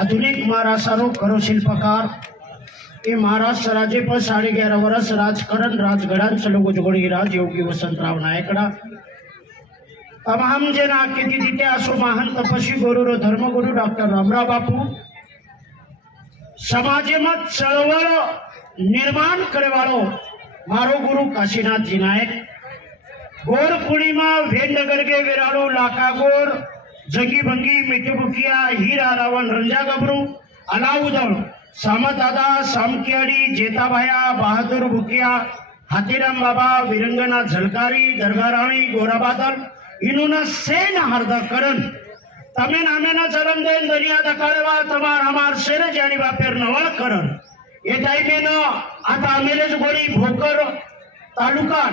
आधुनिक महाराष्ट्र करो शिल्पकार ये महाराष्ट्र राज्य पर 11.5 वर्ष राजकरण राजगढ़ चलो जोड़ी राज योगी वसंतराव नायकड़ा तमाम जना किती तिथे असो महान तपस्वी गुरु धर्मगुरु डॉक्टर रामराव बापू समाजमत चळवळ निर्माण करेवाळो मारो गुरु काशीनाथ जी नायक गोर पूर्णिमा भेंडनगर के विराड़ो लाका गोर जगी भंगी मिठुबुकिया हीरा रावण रंजा गबरू अलाउद्दीन सामदादा सामकियाड़ी जेताभाया बहादुर भुकिया हाथीराम बाबा विरंगना झलकारी दरगाह राणी गोरा बादल इन्होंने सेन हरदा करन तमे नामेना जन्म देन दुनिया दकाळवा तमार हमार शेर जानी बापेर नवा करन ये टाइमे न आता अमेलेज गोरी भोकर तालुका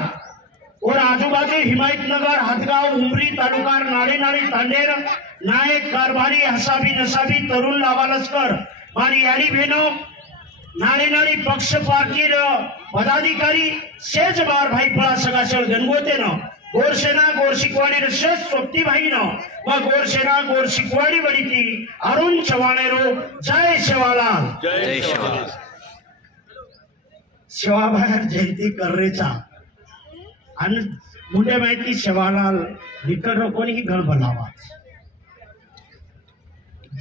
और आजूबाजू हिमायतनगर हदगाव उमरी तालुकार नाड़ी नाड़ी तांडेर नायक कारभारी हसाबी नसाबी तरुण लावालस्कर मारी यारी बहनों नाड़ी नाड़ी पक्ष पार्टी पदाधिकारी सेज बार भाई पड़ा सगाशल गणगोते न गोरसेना गोर शिकवाणी रशेष सोप्ती भाई न व गोरसेना गोर शिकवाणी बड़ी थी अरुण चव्हाणेरो जय सेवालाल जय सेवालाल सेवाबाहेर जयंती कर्रेचा आणि मोठ्या माहिती सेवालाल निकट कोणी गण बनावा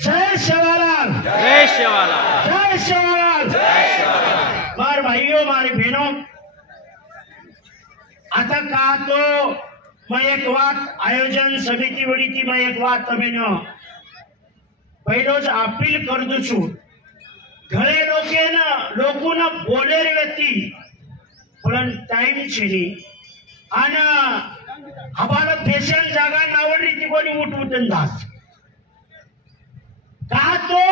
जय सेवालाल जय सेवालाल जय सेवालाल जय सेवालाल मार भाइयों मारी बहनों आता का तो मैं एक बात आयोजन समिति वड़ी थी मैं एक बात तमें न पहलोज अपील कर दू छू घरे लोगों न बोले व्यक्ति पण टाइम छेनी आना हमारा पेशेंट जागा नावड रीति कोणी उठवून दास का तो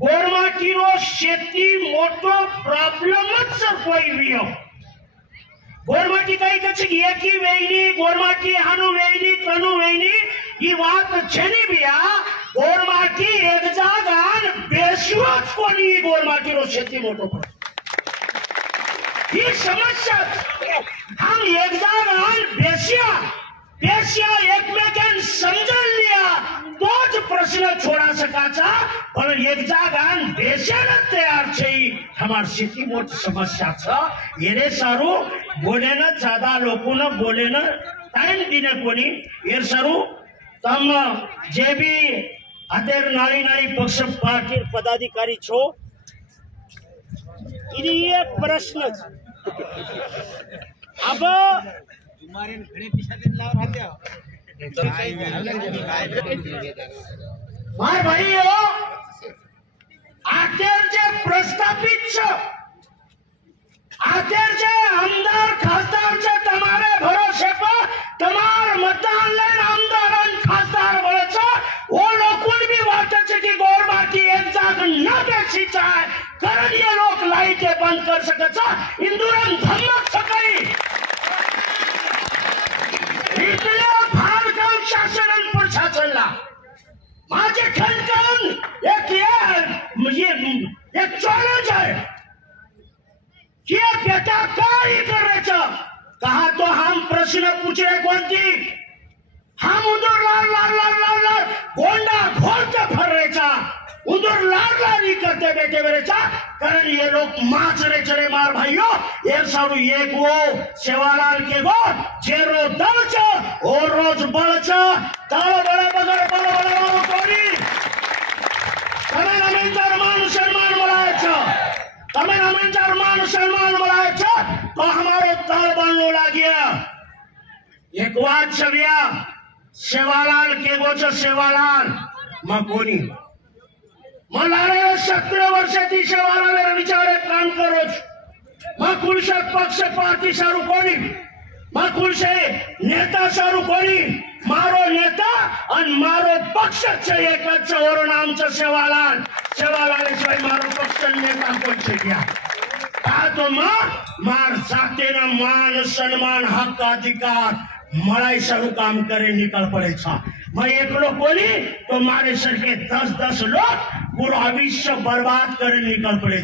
गोरमाटीरो शेती मोटो प्रॉब्लेमच कोई वियो गोरमाटी काही कच एकी वेईनी गोरमाटी हानु वेईनी तनु वेईनी ही बात छेनी बिया गोरमाटी एक जागान बेशुवत कोणी गोरमाटीरो शेती मोटो ही समस्या हम एक जागान बेसिया एकमेकान समजून लिया तोच प्रश्न छोड़ा सकाचा पण एक जागान बेसियान तयार छई हमार शेती मोट समस्या छ येरे सारू बोले न ज्यादा लोगों न बोले न टाइम दिने कोनी ये सारू तम जे भी अतेर नारी नारी पक्ष पार्टी पदाधिकारी छो इनी एक प्रश्न अब माय भाई आतेरचे प्रस्थापित आतेरचे आमदार खासदारचे तुम्हारे भरोसे पर तमार मतदान लेन आमदार खासदार बोलच वो लोगों भी वाटच की गोरमाटी एक जाग न बेची चाहे कारण ये लोग लाइटें बंद कर सकत इंदुरन धमक सकाई इतने भारत शासन प्रशासनला माझे खंडन एक चॅलेंज है कि बेटा काय करायचं कहा तो हम प्रश्न पूछे कोणती हम उधर लाल गोंडा घोलते फर्रेचा उधर लाल करते बेटे मेरेचा कारण ये लोग माचरे चरे मार भाइयों ये सारू एक वो सेवालाल के गो जेरो दलच और रोज बळच ताळ बळा बगर बळा कोरी तमें अमेंजार मान सम्मान बोलायचं तमें अमेंजार मान सम्मान बोलायचं तो हमारो ताळ बनलो लागिया एक बात छविया सेवालाल के गोच सेवालाल मकोनी मला 17 वर्षाची सेवालाल विचारे काम करोच मकुलशे पक्ष पार्टी सारू कोणी मकुलशे नेता सारू कोणी मारो नेता आणि मारो पक्षच एकच वरून आमचं सेवालाल शिवाय मारो पक्ष नेता कोणचे घ्या का तो मार जाते ना मान सम्मान हक अधिकार मलाई सारू काम करे निकल पड़े मैं एक लोग बोली तो मारे सर के 10-10 लोग पूरा भविष्य बर्बाद करे निकल पड़े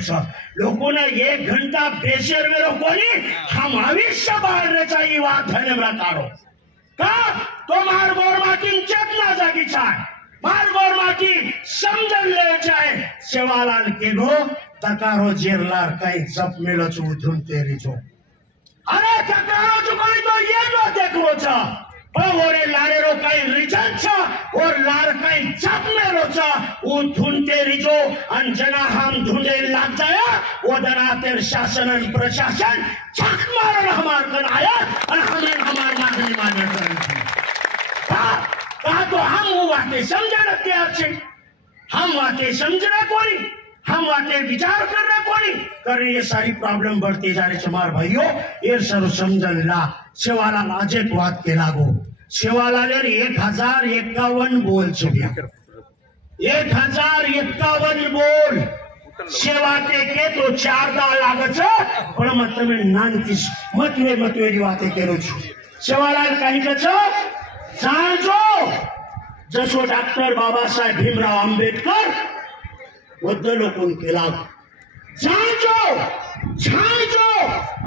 लोगों ने 1 घंटा बेशर में लोग बोली हम भविष्य बाळने चाहिए बात है कारो का तो मार गोरमाटी चेतना जागी छाय मार गोरमाटी सेवालाल केगो तकारो जेरलार कई जप मेलो छु धुन तेरी जो अरे तकारो छु कोई तो ये जो देखो छ ओरे लारेरो कई रिजन छ और लार कई जप मेलो छ उ धुन तेरी जो अंजना हम धुने लग जाया वो दरातेर शासन और प्रशासन छक मारन हमार कन आया और हमें हमार मांगनी माने करन कहा तो हम वो बातें समझना तैयार छे हम बातें समझना कोनी हम बातें विचार करना कोनी करे ये सारी प्रॉब्लम बढ़ती जा रही मार भाइयों ये सर्व समझन ला सेवालाल आज एक बात के लागो सेवालाल 1051 बोल छुबिया 1051 बोल सेवा के तो 4 दा लागत छ पण म तमे नानकी मतवे री वाते करू छु सेवालाल कहीं के छ जाणजो जसो डॉक्टर बाबा साहेब भीमराव आंबेडकर बद्दलो कोण केला जाणजो छाणजो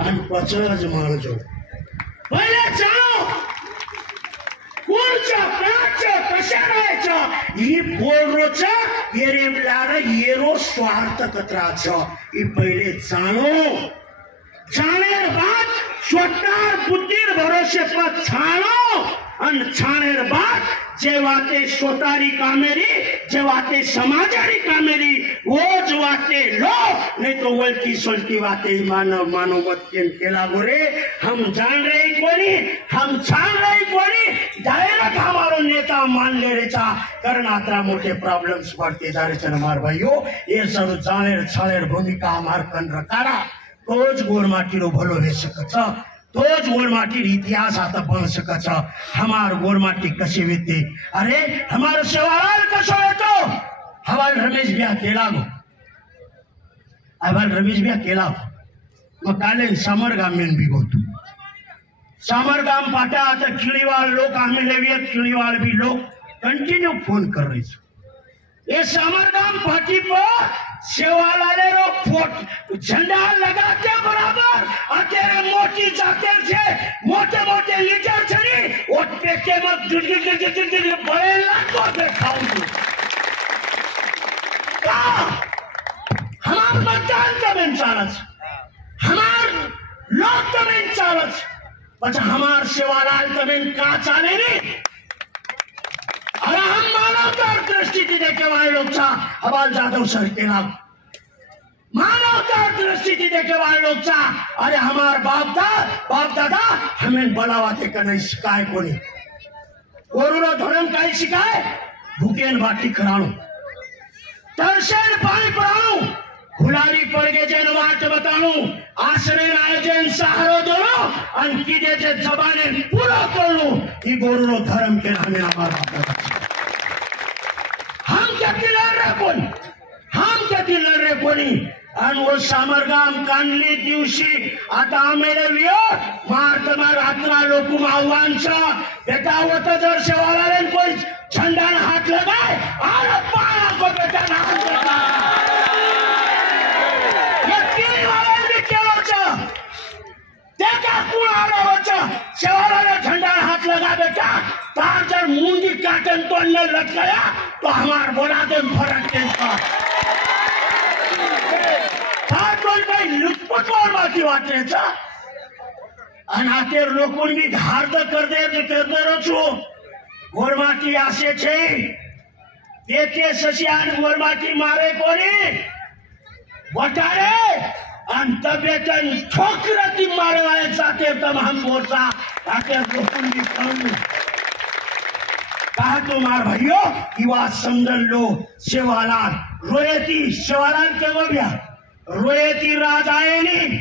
आणि पचज माणजो पहिले जाणो कोणच्या प्राच्या कशारायच्या ही बोलरोचा येरेमलार येरो स्वार्थ कतराच ही पहिले जाणो जाणेर बात स्वतः बुद्धीर भरोसे पर छाणो आणि छाणेर बात जे वाते स्वतारी कामेरी जे वाते समाजारी कामेरी वोज वाते लो नहीं तो वल्टी सोल्टी वाते मानव मत केला गोरे हम जान रहे कोनी हम छान रहे कोनी डायरेक्ट हमारो नेता मान ले रे चा करनात्रा मोटे प्रॉब्लम्स बढ़ते जा रहे हमार भाइयों ये सब जानेर छानेर भूमिका हमार कन रकारा तोज गोरमाटी रो भलो हो सकत तोज गोरमाटी इतिहास आता बन सकत हमार गोरमाटी कशी वेते अरे हमार सेवालाल कसो येतो हवाल रमेश भैया केलागो हवाल रमेश भैया केला मग काले सामरगाम में भी गोतू सामरगाम पाटा आता किळीवाल लोग आम्ही लेवियत किळीवाल भी लोग कंटिन्यू फोन कर रहे छे ये सामरगाम पार्टी पर सेवालाले रो फोट झंडा लगाते बराबर अतेरे मोटी जाते छे मोटे मोटे लीडर छनी ओटे के मत जुड़ बड़े लाखों देखाऊं का हमार मतदान तमें चालत हमार लोग तमें चालत बच्चा हमार सेवालाल तमें का चाले नहीं अरे हम मानवतार दृष्टि देखे वाले लोग चा हवाल जादव सर के नाम मानवतार दृष्टि देखे वाले लोग चा अरे हमार बाप दादा हमें बलावाते का नहीं शिकाय को नहीं कोरोना धर्म का ही शिकाय भूखेन बाटी खराणु तरसेन पानी पड़ाणु हुलारी पड़ गए जैन वाट बताणु आश्रय आयोजन सहारो दोनो अन कीजे जे जबाने पूरा करू ई गोरुनो धर्म के हमें हमारा हम क्या लड़ रहे कोणी आणि वो सामरगाम कांडली दिवशी आता आम्हाला वियो मार रात्रा लोक आव्हान बेटा होता जर सेवालाल कोई झंडा हाथ लगाए और पाना को बेटा नाम देता ये किरी वाले भी केलो छ देखा कौन आलो बच्चा सेवालाल झंडा हाथ लगा बेटा तार जर मुंडी काटन तो न लग गया तो हमार बोला दे फरक के लुटपटवार बाकी वाटे छा अनातेर लोकों भी धार्द कर दे रो गोरमाटी आसे छे पेटे ससियान गोरमाटी मारे कोनी वटारे अन तबेतन ठोकरती मारे वाले साथे तम हम बोलता आते लोकों भी करू कहा तो मार भाइयों की बात समझ लो सेवालाल रोयती सेवालाल के गो गया रोयती राज आए नहीं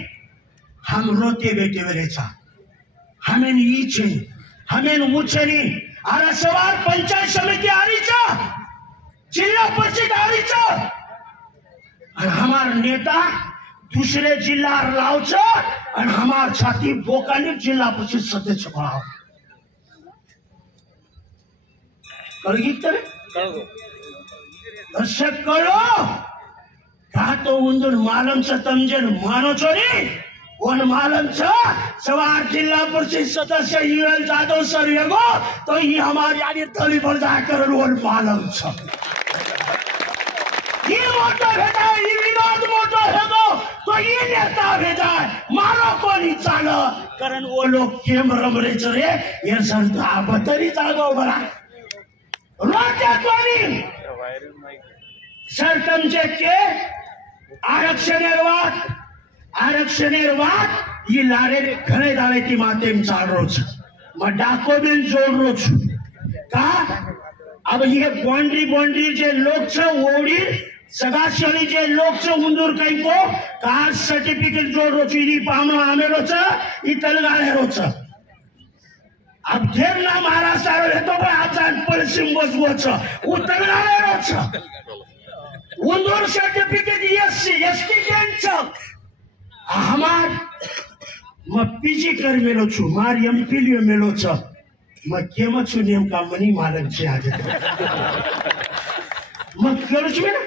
हम रोते बेटे मेरे चा हमें नीचे हमें ऊंचे नहीं अरे सवार पंचायत समिति आ रही चा जिला परिषद आ रही चा और हमार नेता दूसरे जिला लाव चा और हमार छाती बोकानी जिला परिषद सदस्य बढ़ाओ कलगी तेरे दर्शक करो कहा तो उन्दुन मालम से तमजन मानो छोरी वन मालम से सवार जिला परिषद सदस्य यूएल जादव सर यगो तो ये हमारी आदि तली पर जाकर वन मालम से ये मोटो भेजा ये विनोद मोटो भेजो तो ये नेता भेजा मारो को नहीं चाल कारण वो लोग केम रमरे चरे ये संता बतरी जागो बरा रोटे कोणी सरतमचे के आरक्षणेरवाद ये लारे घरे दावे ती मातेम चाल रोज मैं डाको बिल जोड़ रोज का अब ये बाउंड्री जे लोग छ ओडी सगाशनी जे लोग छ उंदूर काही को कास्ट सर्टिफिकेट जोड़ रोज इनी पामनो आमेलो छ इ तलगाळे रोज अब घेर ना महाराष्ट्र हेतो पण आचान पश्चिम बसगो छ उ तलगाळे रोज उंदूर सर्टिफिकेट एसटी कैंच हमार मैं पीजी कर मेलो छु मार एमफिल मेलो छ मैं केम छु नेमका मनी मालक छे आज मैं करू छु ना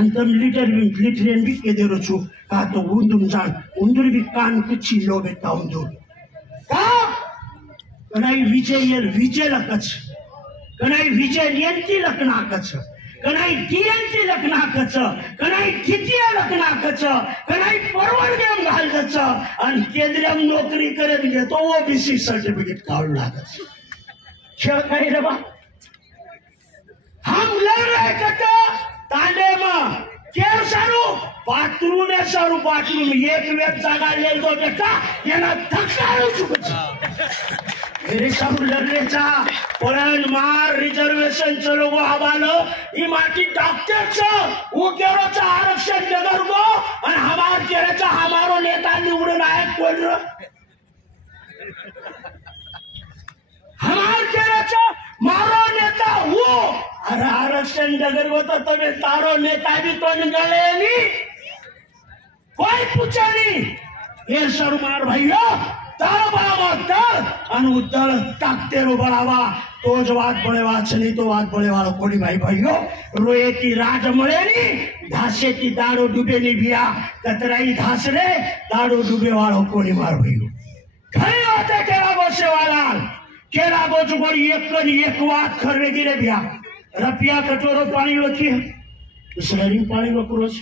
अंतम लिटरेन भी के देरो छु का तो उंदुम जान उंदुर भी कान कुछ लो बेटा उंदुर का कनाई विजय लकच कनाई विजय नियंती लकना कच कनाई टीएनटी लकना कच कनाई टीटीए लकना कच कनाई परवडगेम घाल कच आणि केंद्रीय नोकरी करत घेतो ओबीसी सर्टिफिकेट काढून लागत क्या कही रे बा हम लड़ रहे कता तांडे में केर सारू बाथरूम एक वेब जागा ले दो बेटा ये ना धक्का चुक मेरे सब लड़रेचा पळण मार रिजर्वेशन चलो गो हवालो ई माटी डॉक्टर छ वो केरोचा आरक्षण नगर गो और हमार केरोचा हमारो नेता निवडून आहे कोण हमार केरोचा मारो नेता वो अरे आरक्षण नगर गो तो तबे तारो नेता भी तो निकले नहीं कोई पूछा नहीं ये शर्मार भाइयों ताकतेरो बढ़ावा तो जो बात बड़ेवा नहीं तो बात बड़ेवा कोणी भाई भाइयों रोए की राज मळे नी धासे की दाड़ो डूबे नी बिया कतराई धास रे दाड़ो डूबे वालो कोणी मार भाइयों खरी होते केला बोसे वाला केला बोच गोरी एक बात खरवे गिरे बिया रपिया कटोरो पानी रखी है उस रिंग पानी में क्रोच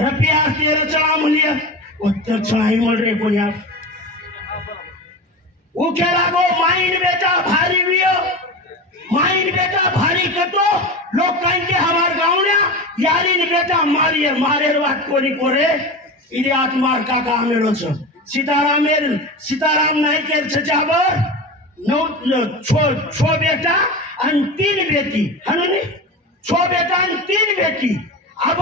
रपिया तेरे चला मुलिया उत्तर चढ़ाई मल रे कोई आप वो केला गो माइन बेटा भारी वियो माइन बेटा भारी कतो लोग कहेंगे हमार गाँवना यारी ने बेटा मारिए मारे बात कोनी कोरे इधे आत्मार का काम मेलो छ सीताराम नाइक के छजाबर नौ छो बेटा और 3 बेटी है ना नहीं 6 बेटा और 3 बेटी अब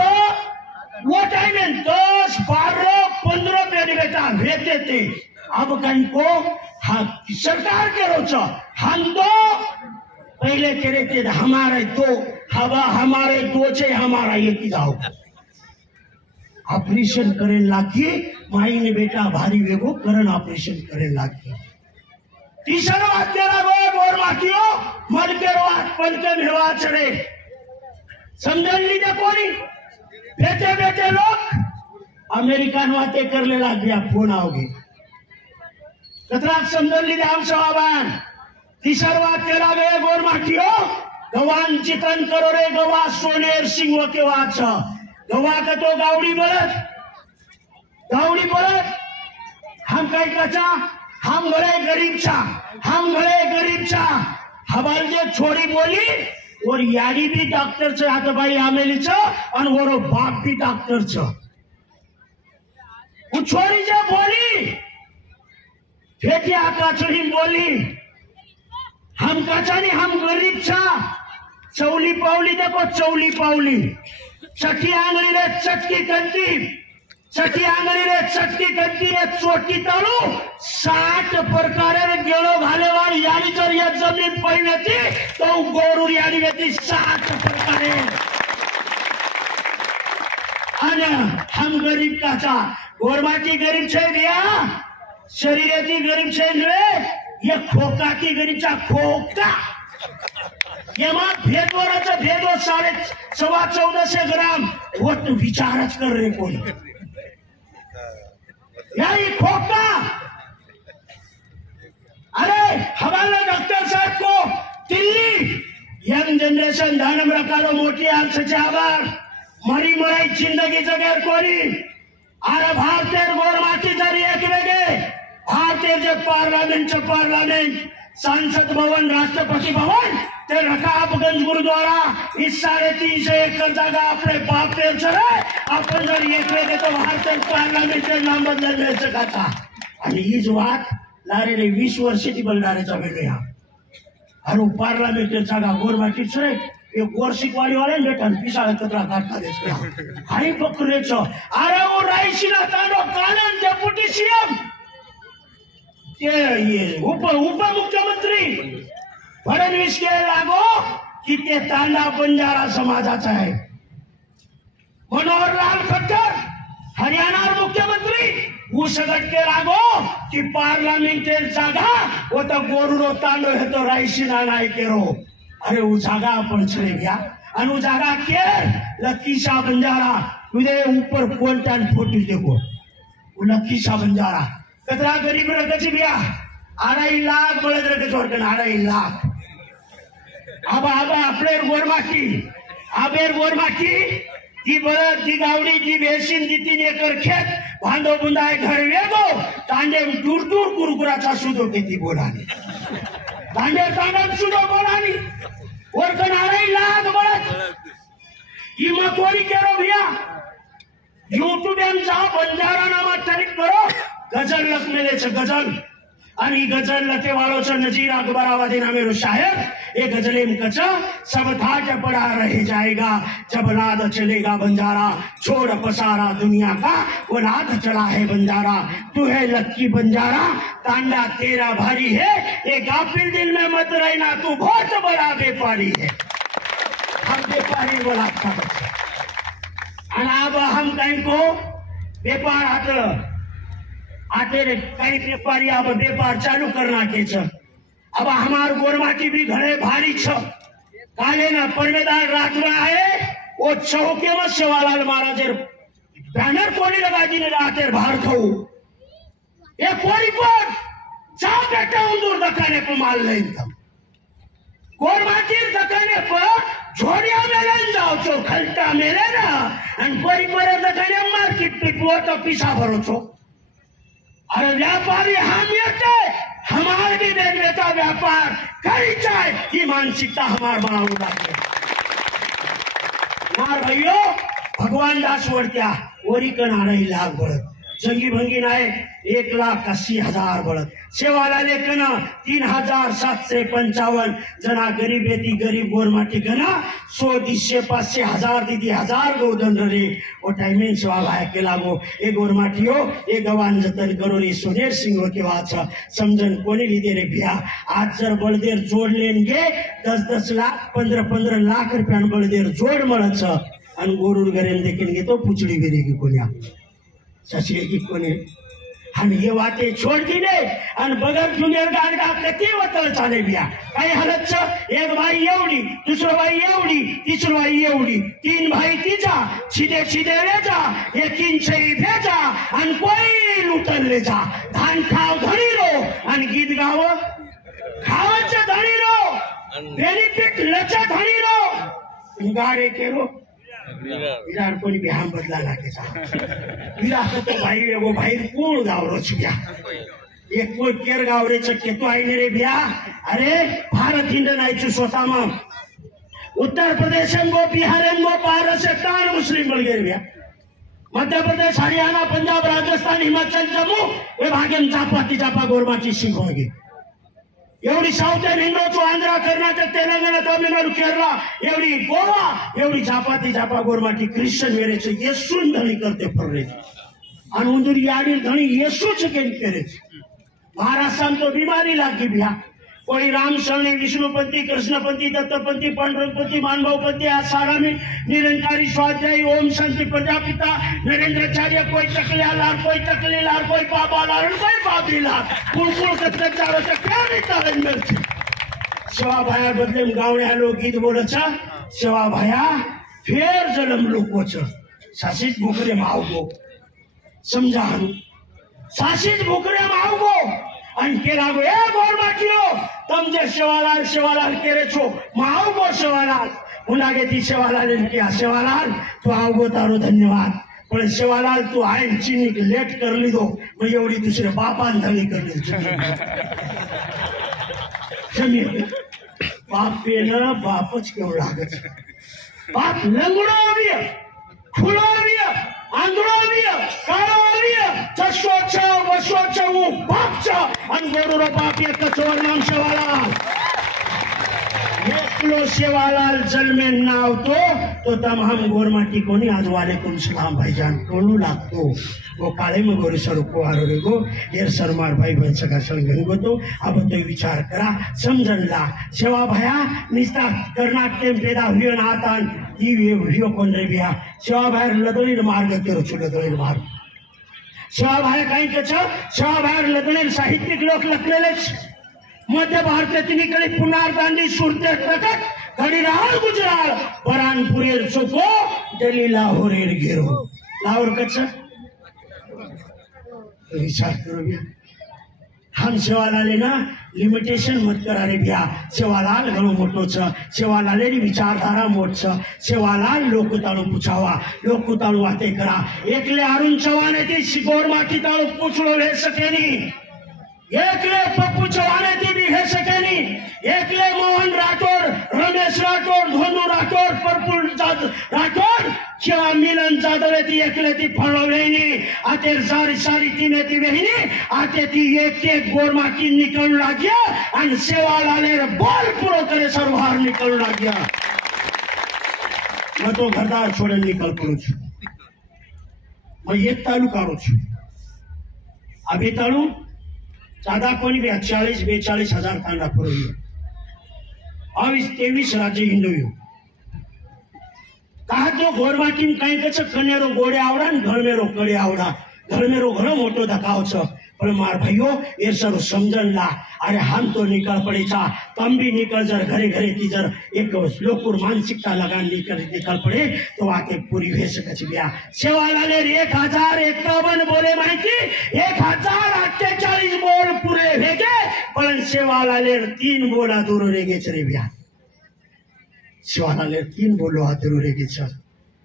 वो टाइम में 10 12 15 बेटा रहते थे अब कहीं को सरकार के रोचा हम तो पहले कह रहे थे हमारे दो हवा हमारे दो छे हमारा ये की जाओ ऑपरेशन करें लागी माई ने बेटा भारी वेगो करण ऑपरेशन करें लागी तीसरा बात तेरा गोर माटियो मर के रोआत पन के निर्वाह चढ़े समझन लीजिए कोनी बेटे बेटे लोग अमेरिकन बातें करने लग गया फोन आओगे कतराक समझन लीजिए हम सवाबान तीसरा बात तेरा गए गोर माटियो गवान चितन करो रे गवा सोनेर सिंह के वाच गवा का तो गावड़ी बोलत हम कहीं कचा हम घरे गरीब छा हवाल जे छोड़ी बोली और यारी भी डॉक्टर छ आता भाई आमेली छ और वरो बाप भी डॉक्टर छ वो छोड़ी जे बोली फेटी आका छोड़ी बोली हम कचानी हम गरीब छा चौली पावली देखो चौली पावली चटी आंगली रे चटकी कंती रे चोटी तालू 60 प्रकारे गेलो घालेवार यानी जर या जमीन पहिने ती तो गोरूर यानी वेती 60 प्रकारे आणि हम गरीब काचा गोरमाटी गरीब छे दिया शरीरेती गरीब छे रे ये खोकाती गरीबचा खोका येमा भेदवराचा भेदो 1450 ग्राम वो तो विचारच कर रे कोण यानी खोका अरे हमारे डॉक्टर साहब को दिल्ली यंग जनरेशन धानम रकारो मोटी आमचे आभार मरी मराई जिंदगी जगेर कोणी अरे भारतीय गोरमाटी जरी एक वेगे भारतीय जे पार्लियामेंट संसद भवन राष्ट्रपति भवन ते रकाबगंज गुरुद्वारा इस 350 एकड़ जागा अपने बाप पे चले अपन जर एक वेगे तो भारतीय पार्लियामेंट नाम बदल मिळ शकाचा आणि हीच वाट लारेले 20 वर्षाची बलदारेचा वेगळे हा अरे पार्लियामेंट जागा गोरमाटी छे एक वर्षिकवाडी वाले बेटन पिसाळ कतरा काटता देस हाई पकरेचो अरे वो रायसीना तांडो कानन डेप्युटी सीएम ये उप मुख्यमंत्री फडणवीस के लागो कि ते तांडा बंजारा समाजाचा आहे मनोहर लाल खट्टर हरियाणा मुख्यमंत्री वो सगट के लागो कि पार्लियामेंटेर जागा वो तो गोरुरो तांडो है तो रायसीना नाय केरो अरे वो जागा अपन छे भैया और वो जागा के लकीशा बंजारा उदे ऊपर कोलटान फोटो देखो वो लकीशा बंजारा कतरा गरीब रगच भैया 2.5 लाख बळद रगच वर्गन 2.5 लाख आबा आपले गोरमाटी ती बळद ती गावडी ती बेसिन ती 3 एकर खेत भांडो बुंदाय घर वेगो तांडे दूर दूर कुरकुराचा सुदो किती बोलानी तांडे सुदो बोलानी वर्गन 2.5 लाख बळद इमा कोणी केरो भैया यूट्यूब जा बंजारा नामा टाइप करो गजल लख मेले छ गजल आणि गजल लते वालो छ नजीर अकबराबादी नामेरो शायर ये गजले में कचा सब थाट पड़ा रह जाएगा जब नाद चलेगा बंजारा छोड़ पसारा दुनिया का वो नाद चला है बंजारा तू है लक्की बंजारा तांडा तेरा भारी है ये गाफिल दिल में मत रहना तू बहुत बड़ा व्यापारी है हम व्यापारी बोला था अब हम कहीं को व्यापार आते कई व्यापारी अब व्यापार चालू करना के छ अब हमार गोरमाटी भी घरे भारी छ काले ना परमेदार रात में आए वो चौके में सेवालाल महाराज बैनर कोनी लगा दी ने रातेर बाहर खाऊ ये कोई पर जा बेटा उंदूर दकाने पे माल ले तम गोरमाटी दकाने पर झोड़िया में ले जाओ चो खलटा मेले ना अन कोई पर दकाने मार्केट पे पोतो पिसा भरो छो अरे व्यापारी हम येते हमारे भी बेटा व्यापार करी जाए की मानसिकता हमार बनाऊ लागे मार भाइयों भगवान दास वरत्या वरी कण 2.5 लाख बळद जंगी भंगी नाय 1,80,000 बळद सेवालाले कण 3,755 जना गरीब येती गरीब गोरमाटी गणा 100 500 हजार दीदी हजार गोदन रे ओ टाइमिंग सेवा भाई के लागो ए गोरमाटियो ए गवान जतन करो रे सोनेर सिंह के वाच समझन कोणी लीधे रे भैया आज जर बळदेर जोड लेंगे 10-10 लाख 15-15 लाख रुपया बळदेर जोड मळच आणि गोरुर गरेन देखील घेतो पुचडी बिरेगी कोण्या ससरे की कोणी आणि ये बातें छोड़ दी ने आणि बगर जूनियर गार्ड का कती वतल चाले बिया काही हालत छ एक भाई एवढी दुसरो भाई एवढी तिसरो भाई एवढी 3 भाई तिचा सीधे सीधे ले जा एकिन छई भेजा आणि कोई लुटन ले जा धान खाव धणी रो आणि गीत गाव खावाचे धणी रो बेनिफिट लचा धणी रो गारे केरो विराट कोणी बिहाम बदला लागेचा विराट तो भाई वो भाई कोण गावरो छुया एक कोई केर गावरे चक्के तो आईने रे बिया अरे भारत हिंदन आईचु स्वतः में उत्तर प्रदेश में बिहार में पार से 3 मुस्लिम बन गए बिया मध्य प्रदेश हरियाणा पंजाब राजस्थान हिमाचल जम्मू ये भागे जापा गोरमाची सिंह होगी एवढी साउथ इंडिया आंध्र कर्नाटक तेलंगणा तमिळनाडू केरला एवढी गोवा एवढी जापा गोरमाटी क्रिश्चियन वेरेचे येसून धणी करते फरले आणि उंदूर याडी धणी येसूच केले महाराष्ट्रात तो बीमारी लागी भैया कोई राम शरणी विष्णुपंथी कृष्णपंथी दत्तपंथी पांडुरंगपंथी मानभावपंथी आसारामी निरंकारी स्वाध्यायी ओम शांति प्रजापिता नरेंद्राचार्य कोई टकलिया लाल कोई टकली लाल कोई बाबा लाल कोई बाबी लाल कुलकुल करते चारों से क्या नहीं तालन मिलती सेवा भाया बदले में गाँव लोग गीत बोले छा सेवा भाया फिर जन्म लोगों छ शासित भूखरे माओगो समझा सासित भूखरे माओगो અને કે લાગો એ ગોરમાટીઓ તમ જે સેવાલાલ સેવાલાલ કરે છો માવ ગો સેવાલાલ હું લાગેથી સેવાલાલ એમ કે સેવાલાલ તું આવગો તારો ધન્યવાદ पण सेवालाल तू आईन चीनी लेट कर ली दो मग एवढी दुसऱ्या बापान धनी कर ली बाप पेन बापच केवढ लागत बाप लंगडो आविय खुलो आविय आंधळो आविय काळो आविय चशोच वशोच बापच आणि गोरुरो बाप एकच नाम सेवालाल एकलो सेवालाल जन्मे नाव तो तमाम गोरमाटी कोणी आज वालेकुम सलाम भाईजान कोणू लागतो वो काळे में गोरे सर को आरो रे गो येर सरमार भाई बन सका संगन गो तो अब तो विचार करा समझन ला सेवा भया निस्ता कर्नाटक में पैदा हुई नातान ई हुई कोण रे बिया सेवा बाहेर लदळीर मार्ग केरो छु लदळीर मार्ग सेवा भाई काही कछ सेवा बाहेर लदळीर साहित्यिक लोक लखलेलेच मध्य भारतातील पुनार गांधी सुरते प्रकट घडीराळ गुजराळ परानपुरेर चोको दिल्ली लाहोरेर घेरो लाहोर कच्छ विचार करो भैया हम सेवालाल ना लिमिटेशन मत करा रे भैया सेवालाल घणो मोटो छ सेवालाल री विचारधारा मोट छ सेवालाल लोकताळू पूछावा लोकताळू वाते करा एकले अरुण चव्हाण ती गोरमाटी ताळू पूछलो ले सकेनी एकले पप्पू चव्हाण ती भी है सकेनी एकले मोहन राठौर रमेश राठौर धोनू राठौर प्रफुल्ल राठौर किंवा मिलन जाधव ती एकले ती फळवलेनी आते सारी सारी तीने ती वेहिनी आते ती एक एक गोरमाटी निकलू लाग्या आणि सेवालाले बोल पुरो करे सरवार निकलू लाग्या मैं तो घरदार छोड़े निकल पड़ू छु मैं एक तालू काढू छु अभी तालू सादा कोणी 42 हजार कांदा पुरवली 22-23 राज्य हिंदू कहा तो गोरमाटी कहीं कछ कनेरो गोड़े आवड़ा घरमेरो कड़े आवड़ा घरमेरो घणो मोटो धकाव छ पण मार भाइयों ये सब समझन ला अरे हम तो निकल पड़े छा तम भी निकल जर घरे घरे की जर एक लोकुर मानसिकता लगा निकल पड़े तो आके पूरी भेस कच गया सेवालाले 1051 बोले माहिती 1048 बोल पूरे भेगे पण सेवालाले 3 बोला दूर रे गे रे बिया सेवालाले 3 बोलो दूर रे गे छ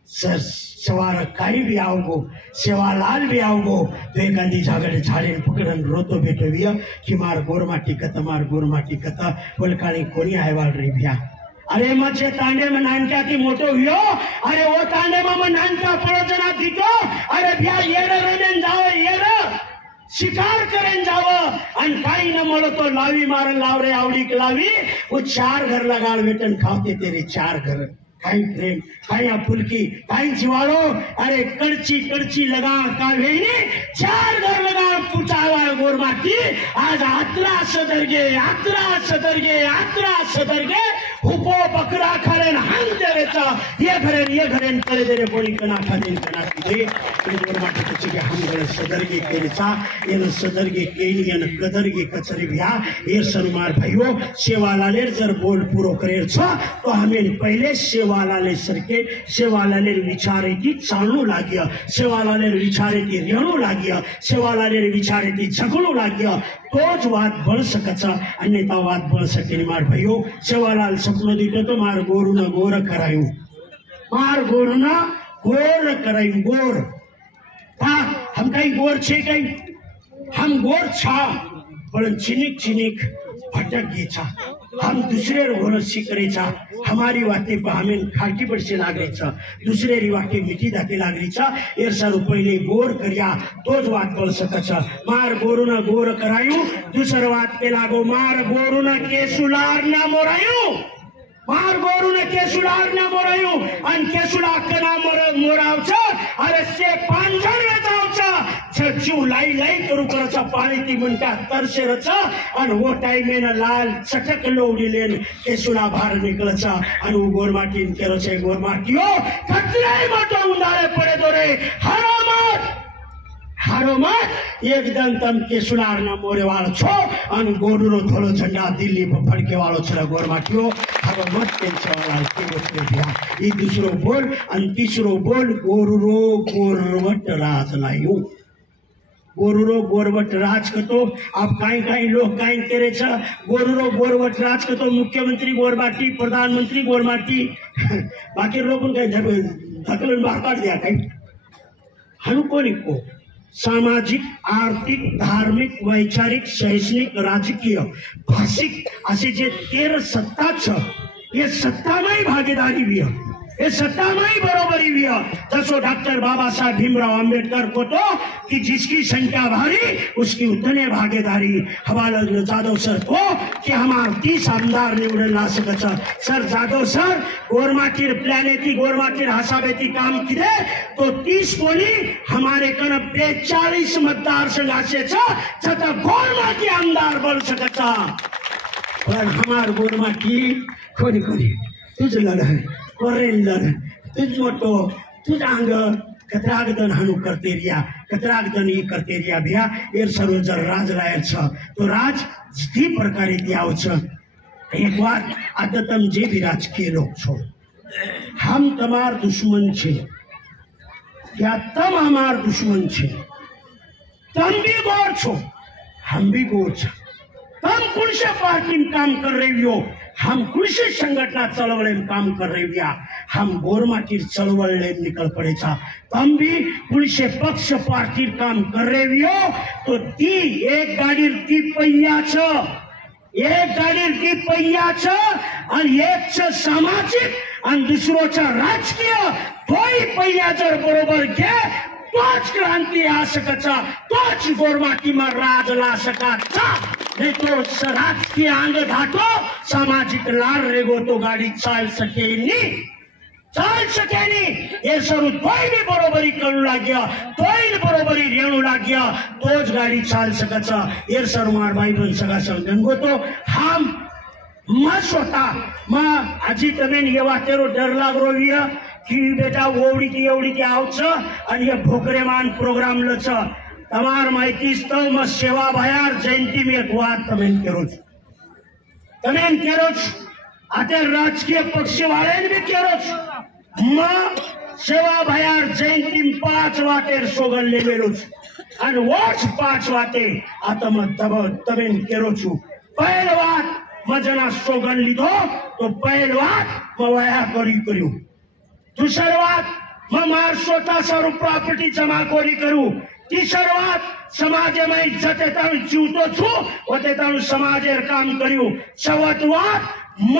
सर सवार काही भी आओगो सेवालाल भी आओगो तो एक गांधी जागड़े झाड़े पकड़न रोतो बेटो बिया कि मार गोरमाटी कत बोलकाणी कोणी आयवाल रे बिया अरे मचे तांडे में नानका की मोटो हुयो अरे वो तांडे में नानका पड़ो जना दीतो अरे बिया येर रमेन जाओ येर शिकार करेन जाव आणि काही न मळो तो लावी मार लाव रे आवडी लावी वो 4 घर लगाल वेतन खावते तेरे 4 घर काही प्रेम काही आपुलकी काही जिवाळो अरे कड़ची लगा का वेणी 4 घर लगा पुचावा गोरमाटी आज आत्रा सदरगे हुपो बकरा खरेन हान देवेचा ये घरेन करे देरे कोणी कना खादेन कना दे गोरमाटी कची के हम गळे सदरगे केलेचा येन सदरगे केली येन कदरगे कचरी भ्या ये सन्मार भाइयो सेवालाले जर बोल पूरो करेल छ तो हमें पहले सेवालाले सरके सेवालाले विचारे की चालू लाग्य सेवालाले विचारे की रेणू लाग्य सेवालाले विचारे की झगड़ू लाग्य तोज बात बन सकच अन्यथा बात बन सके मार भाइयों सेवालाल सपनो दीठो तो मार गोरुना गोर करायू गोर का हम कहीं गोर छे कहीं हम गोर छा पण चिनिक भटक गए छा हम दूसरे रोहन सीकरे छा हमारी वाते पर हमें खाटी पर से लाग रही छा दूसरे री वाते मिट्टी दाते लाग रही छा एर सारू पहले गोर करिया तो ज बात बोल सकच मार गोरुना गोर करायू दूसर बात पे लागो मार गोरुना केसुलार ना मोरायू मार गोरुना केसुलार ना मोरायू अन केसुला कना मोराव छ अरे से पांजर में जाव छ छचू लाई करू करचा पाणी ती म्हणता तरसे रचा अन वो टाइम में लाल चटक लोडी लेन केसुला बाहर निकलचा अन वो गोरमाटी केरो छे गोरमाटीओ कतराई मतो उंडाळे पडे दोरे हारो मत एकदम तम केसुलार ना मोरे वाळो छो अन गोडुरो थोड़ो झंडा दिल्ली पर फड़के वाळो छरा गोरमाटीओ हारो मत केसुलार के बोलते दिया ई दूसरो बोल अन तीसरो बोल गोरुरो गोरवट राज लायो गोरुरो गोरवट राज करतो अब काही लोग काही करे छ गोरुरो गोरवट राज करतो मुख्यमंत्री गोरमाटी प्रधानमंत्री गोरमाटी बाकी लोगों काही धकलन बाहेर काढ द्या काही हनु कोणी को सामाजिक आर्थिक धार्मिक वैचारिक शैक्षणिक राजकीय भाषिक असे जे 13 सत्ता छ ये सत्तामय भागीदारी भी है ये सत्तामय बरोबरी भी है जसो डॉक्टर बाबा साहब भीमराव अंबेडकर को तो कि जिसकी संख्या भारी उसकी उतने भागीदारी हवाला जादव सर को कि हमार 30 आमदार निवडून ला सकत सर जादव सर गोरमाटीर प्लॅनेटी गोरमाटीर हसाबेती काम किदे तो 30 कोणी हमारे कन 42 मतदार संघ असे छता गोरमाटी आमदार बन सकत पण हमार गोरमाटी कोणी कोणी तुझ लढ कोरेल लढ तुझ मोटो तुझ अंग कतरागदन हनु करते रिया कतरागदन ये करते रिया भैया एर सर्व जर राज लायर छ तो राज जी प्रकारे दियाव छ एक बार आदतम जे भी राजकीय लोग छो हम तमार दुश्मन छे या तम हमार दुश्मन छे तम भी गोर छो हम भी गोर छ तम कुणसे पार्टी में काम कर रही हो हम कुणसे संगठना चळवळे में काम कर रही हो हम गोरमाटी चळवळे निकल पड़े छा तम भी कुणसे पक्ष पार्टी काम कर रही हो तो ती एक गाड़ी ती पहिया छ एक गाड़ी ती पहिया छ आणि एक छ सामाजिक आणि दुसरो छ राजकीय तोही पहिया जर बरोबर घे तोच क्रांती आ सकता तोच गोरमाटी में राज ला सकता नहीं तो राजकीय अंग घाटो सामाजिक लार रेगो तो गाड़ी चाल सके नहीं ये सरू तोय भी बरोबरी करू लाग्या तोय बरोबरी रेणू लाग्या तोच गाड़ी चाल सकता ये सरू मार भाई बन सका समझन गो तो हम म स्वतः म आजी तमेन ये वातेरो डर लाग रोविया कि बेटा ओवडी की आवछ आणि ये भोकरेमान प्रोग्राम लछ तमार माहिती स्थळ म सेवा भयार जयंती में एक बात तमेन केरोच आता राजकीय पक्ष वाले भी केरोच म सेवा भयार जयंती में 5 वाटेर सोगन लेवेलोच आणि वोच 5 वाटे आता म तमेन केरोच पहिल वाट म जना सोगन लिधो तो पहिल वाट म वया कर्यु दुसरी बात मैं मार स्वतः सारू प्रॉपर्टी जमा कोरी करू तीसरी बात समाज में जते ताणु जीवतो छु वते ताणु समाजेर काम कर्यु चौथ बात म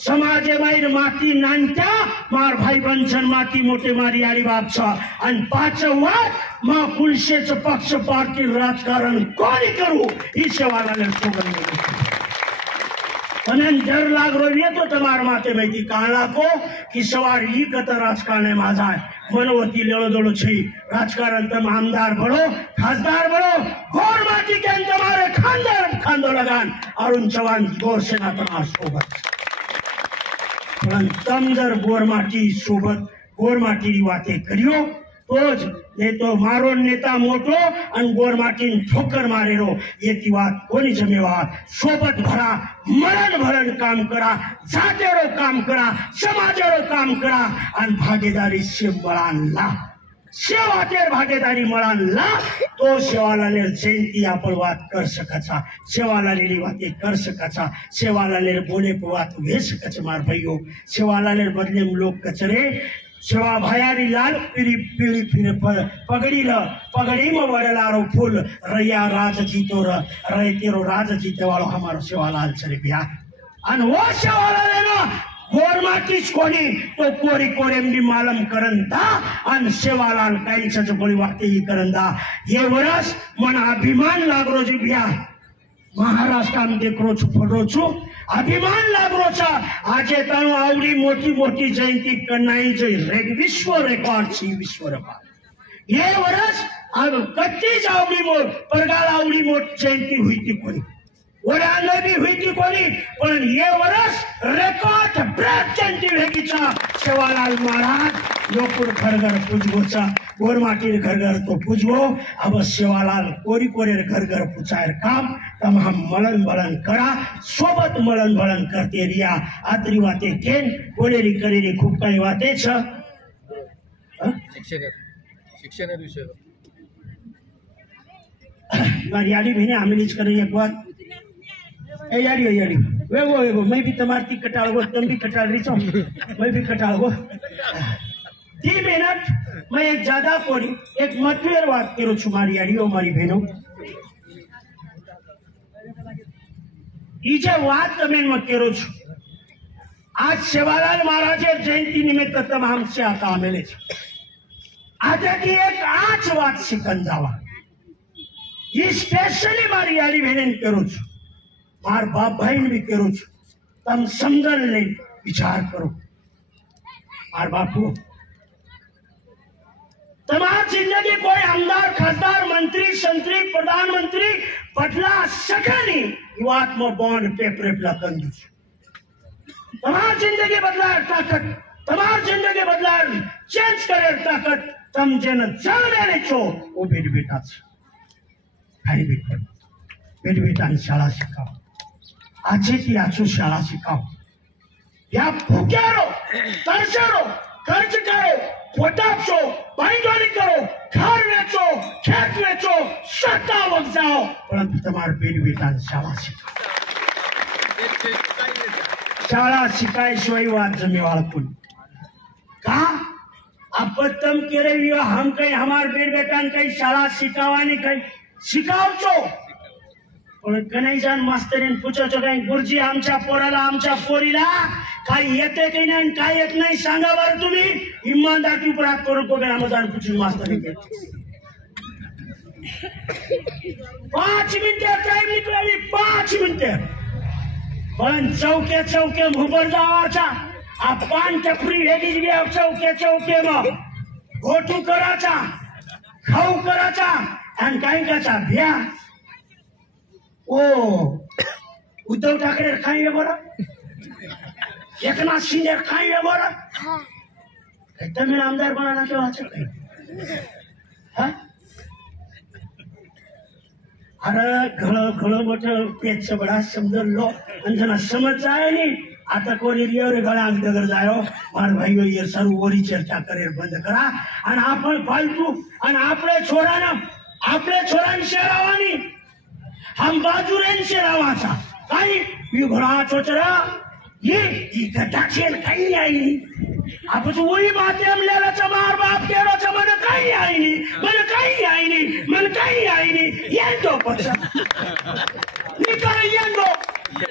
समाज में माती नानत्या मार भाई बंधन माती मोटे मारी यारी बाप छ आणि पाचव बात म कुणसेच पक्ष पार्टी राजकारण कोणी करू ही सेवाला सोगन अनंत डर लाग रही है तो तमार माते माहिती काढला को की सवार ही कतर राजकारण माझा मनवती लळदोळ छी राजकारण तम आमदार बड़ो खासदार बड़ो गोर माटी के तुम्हारे खानदार खांदो लगान अरुण चौहान गोर सेना तमार सोबत पण तम जर गोर माटी सोबत गोर माटी री वाते करियो तोज ने तो मारो नेता मोटो आणि गोरमाटीन ठोकर मारेरो येती बात कोणी जमेवार सोबत भरा मरण भरण काम करा जातेरो काम करा समाजेरो काम करा आणि भागीदारी से मळानला सेवातेर भागीदारी मळानला तो सेवालालेर जयंती आपण बात कर सकाचा सेवालालेरी बातें कर सकाचा सेवालालेर बोले बात वे सकच मार भाइयों सेवालालेर बदले लोग कचरे सेवा भयारी लाल पीड़ी पीड़ी फिर पगड़ी में वड़ेलारो फूल रैया राज जीतो रे तेरो राज जीते वालो हमारो सेवालाल चले गया अन वो सेवालाल ना गोरमाटीच कोणी तो कोरी कोरेमनी मालम करंदा अन सेवालाल काही चचकोळी वाटे ही करंदा ये वरस मन अभिमान लागरो जी भ्या महाराष्ट्र में देखो छु फटो छु अभिमान लागरो छ आजे ताणु आवडी मोटी मोटी जयंती करनाई जो विश्व रेकॉर्ड छी विश्व रेकॉर्ड ये वर्ष अब कच्ची आवडी मोट परगाल आवडी मोट जयंती हुई थी कोणी वडाने भी हुई थी कोणी पण ये वर्ष रेकॉर्ड ब्रेक जयंती भेगी छ सेवालाल महाराज लोकुर घर घर पूजगो छ गोरमाटीर घर घर तो पूजगो अब सेवालाल कोरी कोरेर घर घर पुचाएर काम तम हम मलन बलन करा सोबत मलन बलन करते रिया आतरी वाते केन बोलेरी करेरी खूप काही वाते छ शिक्षण विषय मारी याडी बहने आमिलीज करे एक बार ए याडी वेगो मैं भी तुम्हारी कटाल गो तुम भी कटाल रही छो मैं भी कटाल गो 3 मिनट मैं एक ज्यादा कोरी एक मतभेद बात करो छु मारी याडीओ मारी बहनों ईजे बात तमें मत करो छु आज सेवालाल महाराज जयंती निमित्त तमाम से आता आमेले छे आता की एक आच बात शिकन जावा ये स्पेशली मारी याडी बहन करो छु मार बाप भाई ने भी करो छु तम समझन ले विचार करो मार बापू तमाम जिंदगी कोई आमदार खासदार मंत्री संतरी प्रधानमंत्री बदला सके नहीं युवात में बॉन्ड पेपर लखन दू तमाम जिंदगी बदला ताकत तमाम जिंदगी बदला चेंज करे ताकत तम जन चल रहे छो वो बेटा भाई बेटा शाळा शिकाव आजे ती आजू शाळा शिकाव या भूक्यारो तरसरो खर्च करो पोटापो बाईजोरी करो घर वेचो खेत वेचो सत्ता वक्त जाओ परंतु तुम्हारे बेटा शाळा शिकाव शाळा शिकाय शिवाय वाद जमेवाळ कोण का अब तम कह रही हो हम कहीं हमारे बेटा कहीं शाळा शिकावानी कहीं शिकाव छो कन्हई जान मास्तरीन पूछो छो काही गुरुजी आमच्या पोराला आमच्या पोरीला काही येते काही नाही काही येत नाही सांगा बरं तुम्ही इमानदारी उपरात करू को आम जान पूछून मास्तरी 5 मिनिटे टाइम निकळली 5 मिनिटे पण चौके चौके मुबर जावाचा आ पान टपरी हेडी गया चौके मग घोटू कराचा खाऊ कराचा आणि काय काचा भ्या ओ उद्धव ठाकरे खाई बरं एकनाथ शिंदे खाई बरं तमिळ आमदार बनाना क्यों अरे घणो मोठो पेच बडा समझ लो अंजना समझ जाए नहीं आता कोणी रियर गळा अंगदगर जायो मार भाईओ ये सर्व ओरी चर्चा करे बंद करा आणि आपण फालतू आणि आपले छोरांनी शेरावानी हम बाजूरेन शेरावाचा काही ये घोडा चोचरा ये गटाचेल काही आई आपण वही बातें हम लेला चमार बाप के रो चमन काही आई नहीं मन काही आई नहीं ये तो पक्ष निकल ये दो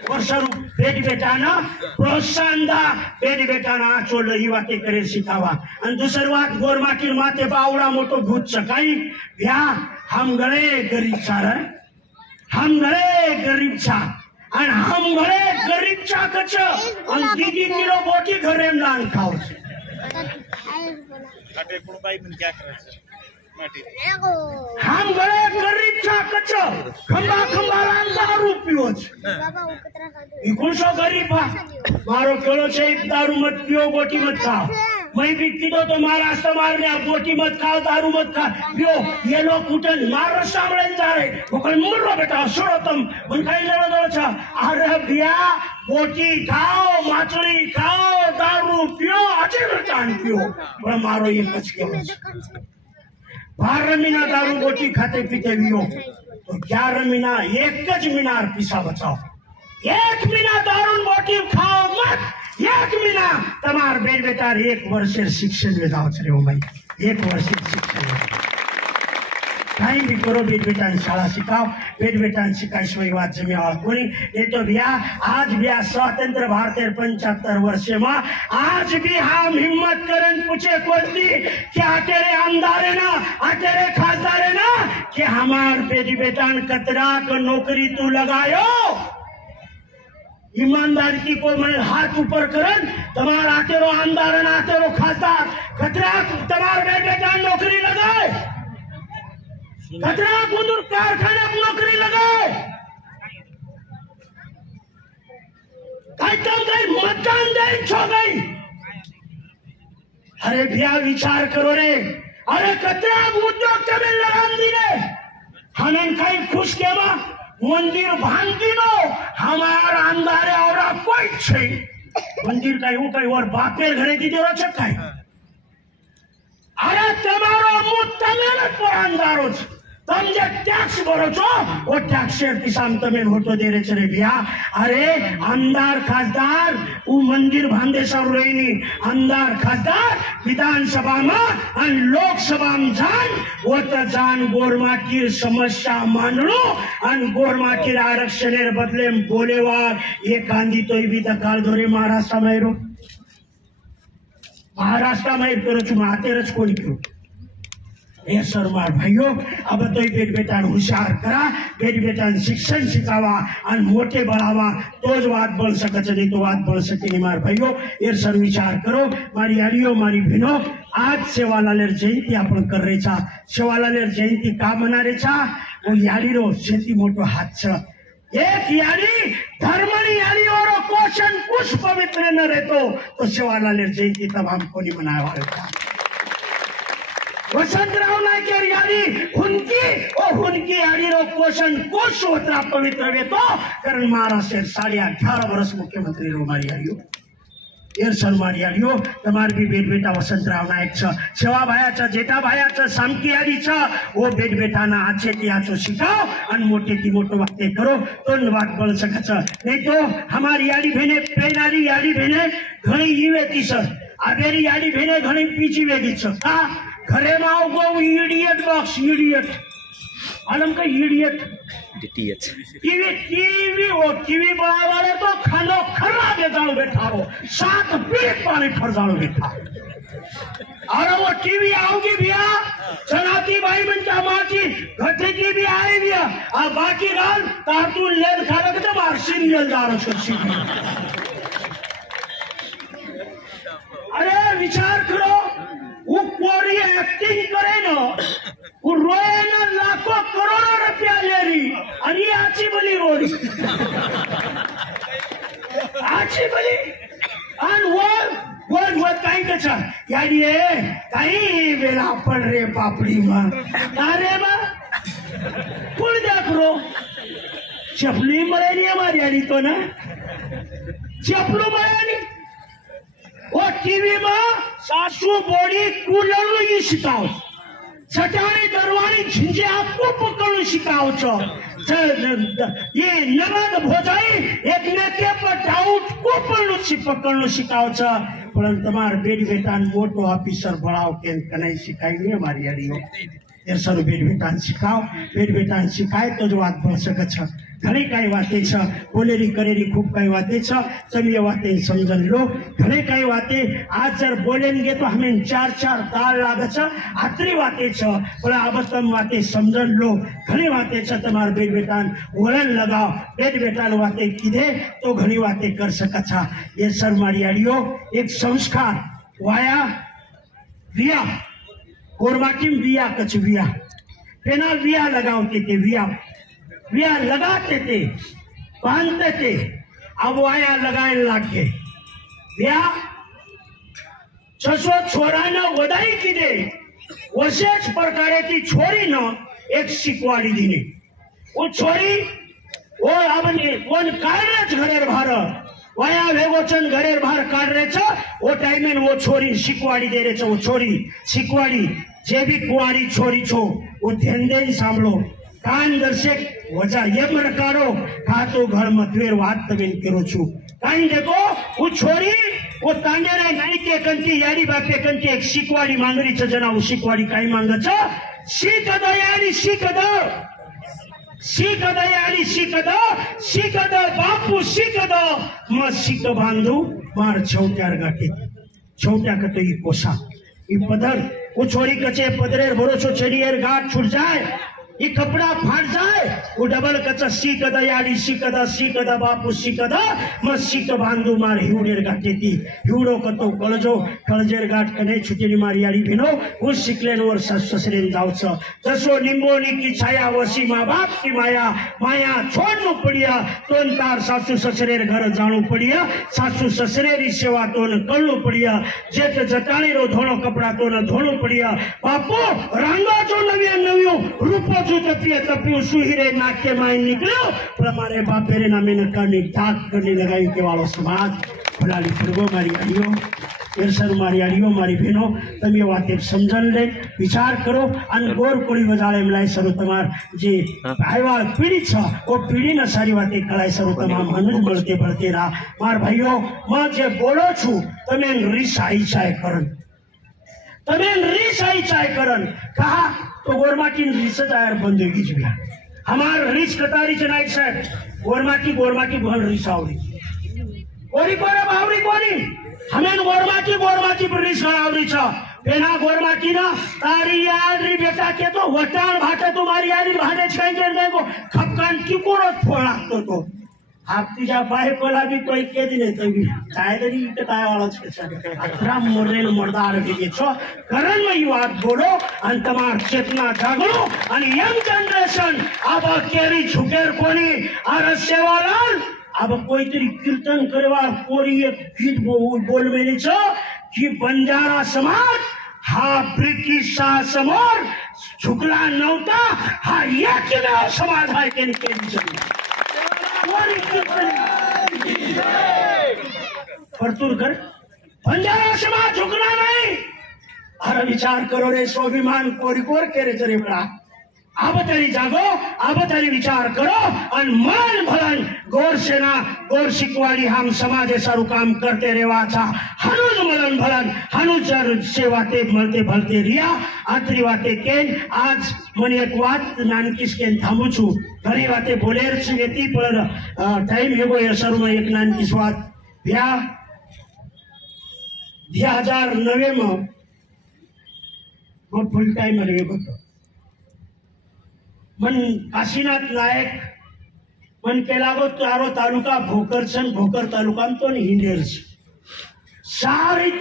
वर्षारू बेटाना प्रोत्साहन दा बेटाना चोल ही वाते करे शिकावा आणि दुसरी बात गोरमाटीर माते बावडा मोठो भूत सकाळी भ्या हम गळे गरीब सार हम गळे गरीब छा आणि हम गळे गरीब छा कच आणि 3 किलो बोटी घरे लान खाओ काटे कोण बाई पण क्या करायचं हम गळे गरीब छा कच खंबा दारू पियोच इकुण सो गरीब मारो केलो छे दारू मत पियो बोटी मत खाओ मैं भी कीधो तो महाराष्ट्र मारने बोटी मत खाओ दारू मत खा पियो ये लोग कुटन महाराष्ट्र सामने जा रहे वो कल मुर्रो बेटा छोड़ो तुम बनकाई लड़ो दो अच्छा अरे भैया बोटी खाओ माछली खाओ दारू पियो अच्छे रचान पियो पर मारो ये बच के 12 महीना दारू बोटी खाते पीते पियो तो 11 महीना एक मीनार पिसा बचाओ 1 महीना दारू बोटी खाओ मत 1 महीना तमार बेटा 1 वर्ष शिक्षण में जाओ रे ओ भाई 1 वर्ष शिक्षण कहीं भी करो बेटा शाला सिखाओ बेटा शिकाय शिवाय बात जमेवाळ कोणी ये तो भैया आज भी स्वतंत्र भारत 75 वर्ष में आज भी हम हिम्मत करन पूछे कोणती क्या तेरे आमदार है ना तेरे खासदार है ना कि हमार बेटा कतरा को नौकरी तू लगायो ईमानदारी की को मैं हाथ ऊपर करन तमार आतेरो आमदार ना आतेरो खासदार कतरा तमार बेटा नौकरी लगाए कतरा कुंदूर कारखाना नौकरी लगाए काही मतदान दे छो गई अरे भैया विचार करो रे अरे कतरा उद्योग तमिल लगान दी रे हमें काही खुश केवा मंदिर भांगी नो हमार अंधारे और कोई छे मंदिर का यूं कहीं और बापेर घरे की जरूरत है काय अरे तमारो मुंह तमेल पर अंधारो तम जे टैक्स भरो छो वो टैक्सेर पिसान तमे वोटो दे रे छे भैया। अरे आमदार खासदार उ मंदिर भांदे सर रहीनी आमदार खासदार विधानसभा में अन लोकसभा में जान वो तो जान गोरमाटीर समस्या मांडणो अन गोरमाटीर आरक्षणेर बदले बोलेवार ये गांधी तो भी दकाल धोरे महाराष्ट्र में रो महाराष्ट्र में करो छु माते रच कोणी क्यों ए सर मार भाइयों अब तो बेट बेटान होशियार करा बेट बेटान शिक्षण शिकावा और मोटे बढ़ावा तो ज बात बन सके नहीं तो बात बन सके नहीं। मार भाइयों ए सर विचार करो मारी यारियों मारी बहनों आज सेवालालेर जयंती आपण कर रहे छा। सेवालालेर जयंती का मना रहे छा वो यारी रो शेती मोटो हाथ छ। एक यारी धर्मनी यारी और क्वेश्चन कुछ पवित्र न रहतो तो सेवालालेर जयंती तमाम को नहीं मनावा रहता। वसंतराव नाईक यारी उनकी यारी रो क्वेश्चन कुछ होता पवित्र रहतो कारण महाराष्ट्र 18.5 वर्ष मुख्यमंत्री रो मारी यारियो एर सर मारी यारियो तमार भी बेट बेटा वसंतराव नाईक छ सेवा भाया छ जेठा भाया छ सामकी यारी छ वो बेट बेटा ना आछे ती आछो शिकाओ अन मोटे ती मोटो बातें करो तो बात बन सके छ। नहीं तो हमारी यारी बहने पेनारी यारी बहने घणी ईवेती छ आबेरी यारी बहने घणी पीछी वेगी छ का घरे में आओ गो इडियट बॉक्स इडियट आलम का इडियट टीवी वो टीवी बनाए वाले तो खानो खर्रा दे जानो बैठा हो 7 पीठ पानी फर जानो बैठा और वो टीवी आओगी भैया चलाती भाई बन का माटी घटे की भी आए भैया अब बाकी गाल कार्टून लेल खा रखे तो मार सीरियल दारो छी। अरे विचार करो वो कोरी एक्टिंग करे ना वो रोए ना लाखों करोड़ों रुपया ले रही और ये आची बली रो रही आची बली और वो कहीं कचा यार ये कहीं बेला पड़ रे पापड़ी मां तारे मां पुल देख रो चपली मरे नहीं हमारी यारी तो ना चपलू मरे नहीं वो टीवी में सासू बोड़ी कूलर शिकाओ चटाणी दरवानी झिंजे आपको पकड़ना शिकाओ छो ये नगद भोजाई एक ने के पर डाउट को पकड़ना शिकाओ छो पण तमार बेटी बेटान मोटो ऑफिसर बनाओ के कने शिकाई नहीं हमारी यारियो ये सर बेटी बेटान सिखाओ बेटी बेटान सिखाए तो जो बात बन सके छ। घणी कई बातें छ बोलेरी करेरी खूब कई बातें छ सभी बातें समझन लो घणे कई बातें आज जर बोलेंगे तो हमें 4 ताल लागे छ आतरी बातें छ पर अब तुम बातें समझन लो घणी बातें छ तमार बेट बेटान वलन लगाओ बेट बेटान बातें कीधे तो घणी बातें कर सके छ। ये सर मारी यारियो एक संस्कार वाया विया गोरमाटी में विया कछ विया पेना विया लगाते थे विया लगाते थे बांधते थे अब वाया लगाए लागे विया 600 छोरा न वधाई की दे वशेष प्रकारे की छोरी न एक शिकवाड़ी दी ने वो छोरी वो अपने वन काढरेच घरेर भार वाया वेगोचन घरेर भार काढरे छ वो टाइम में वो छोरी शिकवाड़ी दे रे छ वो छोरी शिकवाड़ी जे भी कुंवारी छोरी छो वो ध्यान दे सांभळो कान दर्शक वजा ये प्रकारो का तो घर मतवेर बात तबेन करो छु काई देखो वो छोरी वो तांडेरा नाई के कंती यारी बापे कंती एक शिकवाड़ी मांगरी छ जना वो शिकवाड़ी काई मांग छ शिकद यारी शिकद बापू शिकद म शिक बांधू मार छौट्यार गाठी छौट्या का तो ये कोसा ये पदर वो छोरी कचे पदरेर भरोसो छड़ियर गाठ छूट जाए ये कपड़ा फाट जाए वो डबल कचा सीकदा यारी सीकदा बापू सीकदा म सीक बांधू मार हिवडेर गाठी थी हिवडो कतो कळजो कळजेर गाठ कने छुटेली मार यारी भिनो वो शिकलेन वर ससरेन जावछ जसो निंबोनी की छाया वसी माँ बाप की माया छोड़नु पड़िया तोन तार सासू ससरेर घर जाणु पड़िया सासू ससरेरी सेवा तोन करनु पड़िया जेठ जटाणी रो धोळो कपड़ा तोन धोणु पड़िया बापू रांगा जो नव्यो रूपो तपियो सुहिरे नाके माइन निकलो पर हमारे बापेरे नामे न करनी दाग करने लगाई के वालों समाज भलाली फुर्गो मारी आइयो। એરસર મારી આડીઓ મારી બહેનો તમે વાતે સમજણ લે વિચાર કરો અને ગોર કોળી બજાળે મલાય સરો તમાર જે ભાઈવાળ પીડી છે ઓ પીડીને સારી વાતે કળાય સરો તમામ મનુજ બળતે બળતે રા માર ભાઈઓ માં જે બોલો છું તમે રીસ આઈ ચાય કરન તમે રીસ આઈ ચાય કરन कहा तो गोरमाटी રીસ જ આયર બંદगी જ ભ્યા हमार રીસ કટારી છે નાઈક સાહેબ गोरमाटी भल રીસ आवड़ी कोरी कोरे बावड़ी कोनी हमें गोरमाटी पर રીસ आवड़ी छ पेना गोरमाटी ना तारी यारी बेटा के तो वटाण भाटे तुम्हारी यारी भाटे छेंगे को खपकान की कोरो फोड़ा तो आप तीजा पाए कोला भी कोई के दिन तो भी कायदरी कटाय वाला छ अतरा मोरेल मर्दार भी छो करण में यू बात बोलो अन तमार चेतना जागो अन यंग जनरेशन अब केरी झुकेर कोनी और सेवालाल अब कोई तरी कीर्तन करवा कोरी एक गीत बोल मेरी छो कि बंजारा समाज हा ब्रिटिश समोर झुकला नव्हता हा एकमेव समाज आहे केली परतूरकर बंजारा समाज झुकना नहीं अरे विचार करो रे स्वाभिमान कोरी कोर केरे जरे बड़ा अब तेरी जागो अब तेरी विचार करो और मन भलन गौर सेना गौर शिकवाड़ी हम समाज सारू काम करते रेवा था हनुज मलन भलन हनुज सेवाते मलते भलते रिया आतरी वाते केन आज मन एक बात नानकीस केन थांबू छु घरी वाते बोलेर छु येती पर टाइम हेगो यसर में एक नानकीस बात भ्या 2009 में वो फुल टाइम रे गतो मन काशीनाथ नायक मन केलागो तारो तालुका भोकर तालुका तो हिंदेर सारी